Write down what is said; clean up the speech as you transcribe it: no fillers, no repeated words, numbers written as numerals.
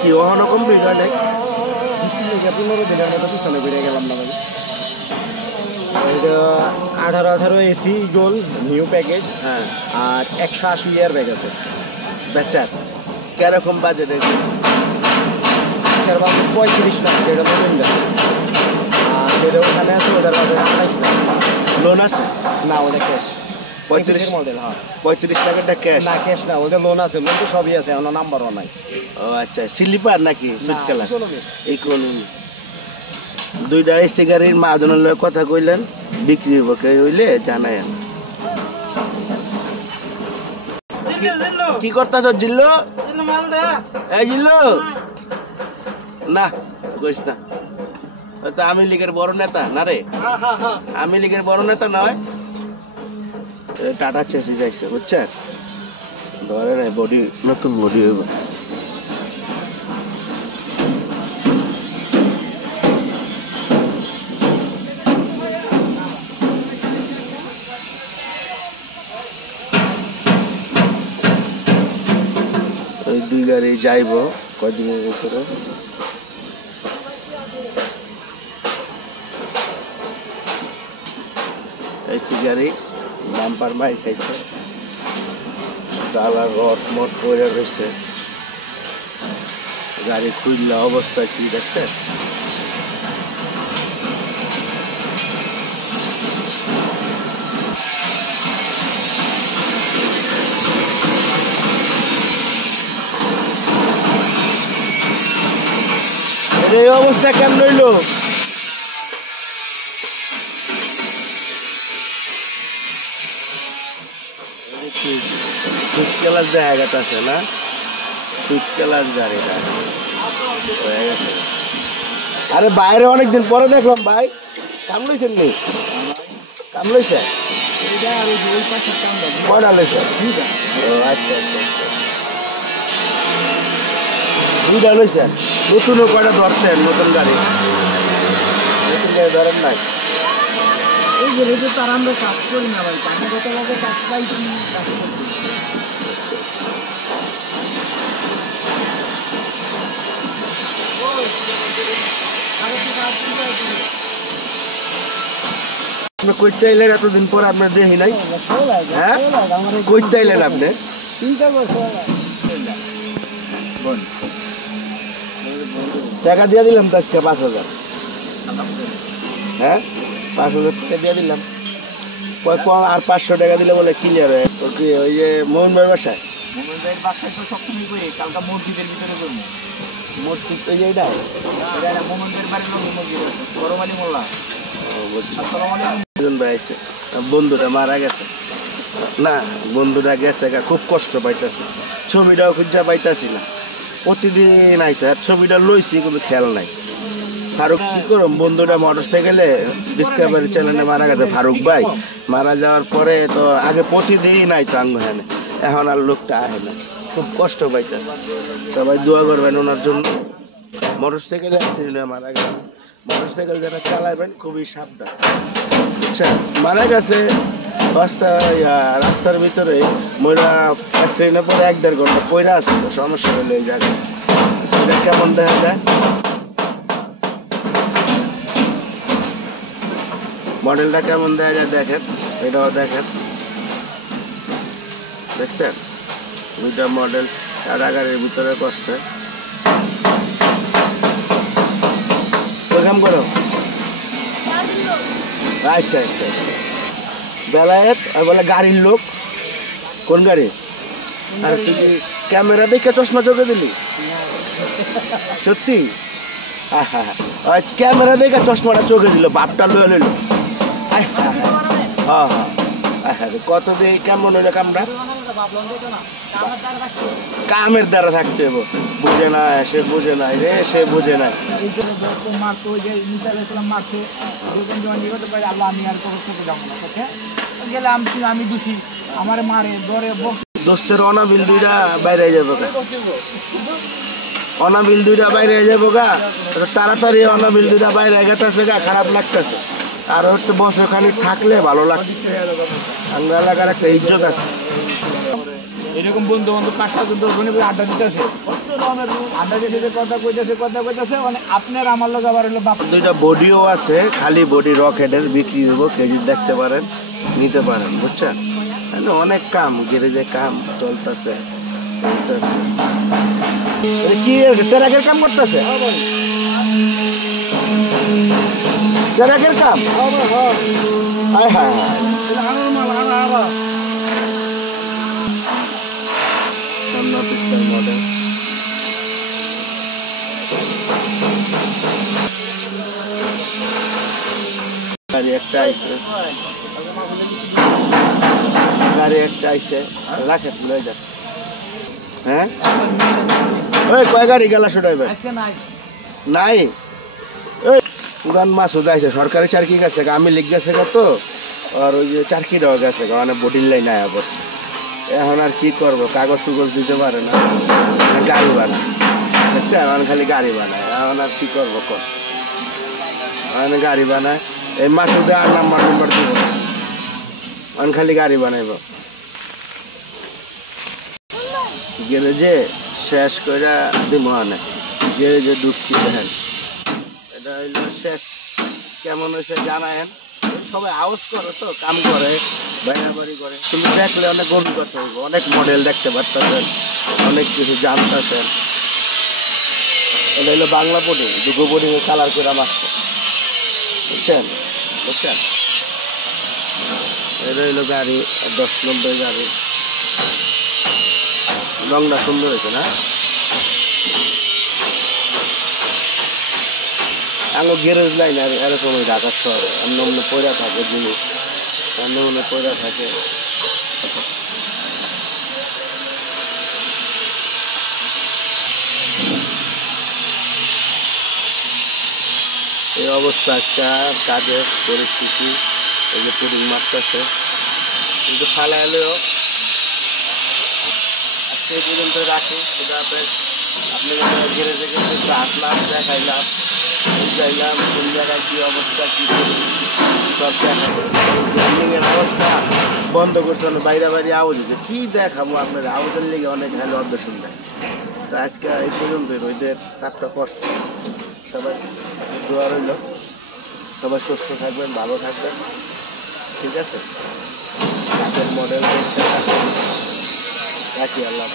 কি ওখানে কমপ্লিট হয় নাই? 15 দিনের মতো পিছনে বেরিয়ে গেলাম না ভাই। এটা 18 এসি গোল নিউ প্যাকেজ। হ্যাঁ, আর 180 ইয়ার ব্যাগ আছে বেচার। কিরকম বাজেট? এটার বাজেট 35 লাখ, যেটা বলবেন না। আর যেটা ওখানে আছে ওটার বাজেট 28 লাখ। লোন আছে না, ওটা ক্যাশ। 35 মডেল। হ্যাঁ, 35 লাখেরটা ক্যাশ? না ক্যাশ না, ওদের লোন আছে। লোন তো সবই আছে, এখনো নাম্বারও নাই। ও আচ্ছা, স্লিপার নাকি সুইট কালার? ইকোনমি। দুইটা এসি গাড়ির মাঝনের লগে কথা কইলেন, বিক্রি হইব হইলে জানাই। কি করতেছ জিল্লু? এই জিল্লু, না কইস না, তো আমি লীগের বড় নেতা না রে। আমি লীগের বড় নেতা নয়, টাটা চেসি যাইছে বুঝছেন, ধরে নাই বডি, নতুন বডি হইব। ওই দুই গাড়ি যাইব কদিনের ভিতরে। এসি গাড়ি বাম্পার মাই খাইছে, ডালা রড মট করে রয়েছে, গাড়ি খুললে অবস্থা কি দেখছে। এই অবস্থা কেমন হইল? সুইট জায়গা আছে না, সুইট গাড়িটা হয়ে গেছে। আরে বাইরে অনেকদিন পরে দেখলাম ভাই, কামড়াইছেন নি? কামড়াইছে কয়টা লইছে? আচ্ছা আচ্ছা আচ্ছা, দুইটা লইছেন। নতুনও কয়টা ধরছেন? নতুন গাড়ি ধরেন নাই? এই যে রেটে তার আমরা কাজ করি না ভাই, কাঠাগতভাবে কাজ পাইছি, কাজ করছি। আপনি কই চাইলেন এতদিন পর? আপনার দেখি নাই। হ্যাঁ, কই চাইলেন আপনি? টাকা দিয়ে দিলাম তো আজকে 5,000। হ্যাঁ, 5,000 টাকা দিয়ে দিলাম। আর 500 টাকা দিলে বলে ক্লিয়ার হয়। তো কি ওই যে মোহন ভাইয়ের বাসায়? মোহন ভাইয়ের বাসায় তো সবসময় করি, কালকে মসজিদের ভিতরে করবো। মসজিদ ওই যে এটা মোহন ভাইয়ের বাড়ির লোক মসজিদ আছে, বড়মালি মোল্লা। বন্ধুটা মারা গেছে না, বন্ধুটা গেছে, খুব কষ্ট পাইতেছে। ছবিটাও খুঁজা পাইতেছি না, প্রতিদিন আইতে। আর ছবিটা লইছি কিন্তু খেয়াল নাই। ফারুক কি করম, বন্ধুটা মোটরসাইকেলে ডিসকাভারি চ্যানেলে মারা গেছে। ফারুক ভাই মারা যাওয়ার পরে তো আগে প্রতিদিন আইতো আঙ্গহানে, এখন আর লোকটা আহে না, খুব কষ্ট পাইতেছে। সবাই দোয়া করবেন ওনার জন্য। মোটরসাইকেলে অ্যাক্সিডেন্টে মারা গেছে। মোটরসাইকেল যারা চালাবেন খুবই সাবধান, বুঝছেন। মারা গেছে রাস্তার ভিতরে, মহিলা অ্যাক্সিডেন্টের পরে 1-1.5 ঘন্টা পয়রা আছে, তো সমস্যা হলে এই জায়গায়। সেটা কেমন দেখা যায়, মডেলটা কেমন দেখা যায় দেখেন, এটাও দেখেন, দেখছেন? দুইটা মডেল টাটা গাড়ির ভিতরে করছে। কাম করো। আচ্ছা আচ্ছা, বেলায়েত আর বলে গাড়ির লোক। কোন গাড়ি? আর তুই ক্যামেরা দেখে চশমা চোখে দিলি? সত্যি? ক্যামেরা দেখে চশমাটা চোখে দিল, বাপটা লয়ে লইল। হ্যাঁ হ্যাঁ, কত দিয়ে কেমন হইলো কামটা? কামের দ্বারা থাকতে হবে, বুঝে না, সে বুঝে নাই রে, সে বুঝে নাই। আমি দোষী, আমার মারে ধরে দোস্তের অনাবিল দুইটা বাইরে যাবো গা, অনাবিল দুইটা বাইরে যাবো গা, তাড়াতাড়ি অনাবিল দুইটা বাইরে গেতেছে গা, খারাপ লাগতেছে। আর হচ্ছে বছর খানিক থাকলে ভালো লাগছে, আঙ্গা লাগার একটা ইজ্জত আছে। এরকম বন্ধু বান্ধব 5-7 জন আড্ডা দিতে আছে। আমরা যে কথা কইতেছে মানে আপনার আমার লোক আবার হলো বাপ দুইটা বডিও আছে, খালি বডি রকেটের বিক্রি হইব, কেজি দেখতে পারেন, নিতে পারেন, বুঝছেন? তাহলে অনেক কাম, গ্যারেজে কাম চলতেছে। কি ট্রাকের কাম করতেছে? ট্রাকের কাম? হ্যাঁ হ্যাঁ মডেল গাড়ি একটা আইছে, রাখে তুলে যাক। হ্যাঁ ওই কয় গাড়ি গেলা শুটাইবে নাই? ওই পুরান মাছ উদাইছে, সরকারি চারকি গেছে, আমি লিখ গেছে তো, আর ওই যে চারকি দেওয়া গেছে, মানে বডির লাইন আয় অবশ্য। এখন আর কি করবো, কাগজ টুগজ দিতে পারে না, গাড়ি বানায়, এখন খালি গাড়ি বানায়। এখন আর কি করবো কর, এখন গাড়ি বানায়, এই মাছ উঠে আর নাম্বার দিব, এখন খালি গাড়ি বানাইব। গ্যারেজে শেষ করে দিব, অনেক গ্যারেজে ঢুকছি। দেখেন এটা হইলো শেষ, কেমন হয়েছে জানায়েন। সবাই আউজ করে তো, কাম করে, বাড়ি করে, তুমি দেখলে অনেক অভিজ্ঞতা হইব, অনেক মডেল দেখতে পারতেছেন, অনেক কিছু জানতেছেন। এটা হইলো বাংলা বোর্ডিং, দুটো বোর্ডিং কালার করে মারছে, বুঝছেন? এটা হইলো গাড়ি 10-90 গাড়ি, রংটা সুন্দর হয়েছে না? আলো গ্যারেজ লাইন আর এরকম ঢাকার শহরে অন্য অন্য পয়রা থাকে, জিনিস অন্য অন্য পয়রা থাকে। এই অবস্থা একটা কাজের পরিস্থিতি, এই যে পুডিং মারতেছে, কিন্তু ফালা এলেও সেই পর্যন্ত রাখি। সেটা আপনি গ্যারেজে গেছে আসলাম, দেখাইলাম, বুঝাইলাম কোন জায়গায় কী অবস্থা, কী সব দেখাইলের অবস্থা বন্ধ করছে, বাইরে আওয়াজ হচ্ছে, কী দেখাবো আপনার আওয়াজের লেগে অনেক হ্যালো অর্ধেশন দেয়। তো আজকে এই পর্যন্ত রোদের তাপটা কষ্ট। সবাই দোয়া রইল, সবাই সুস্থ থাকবেন, ভালো থাকবেন, ঠিক আছে? মডেল রাখি, আল্লাহ।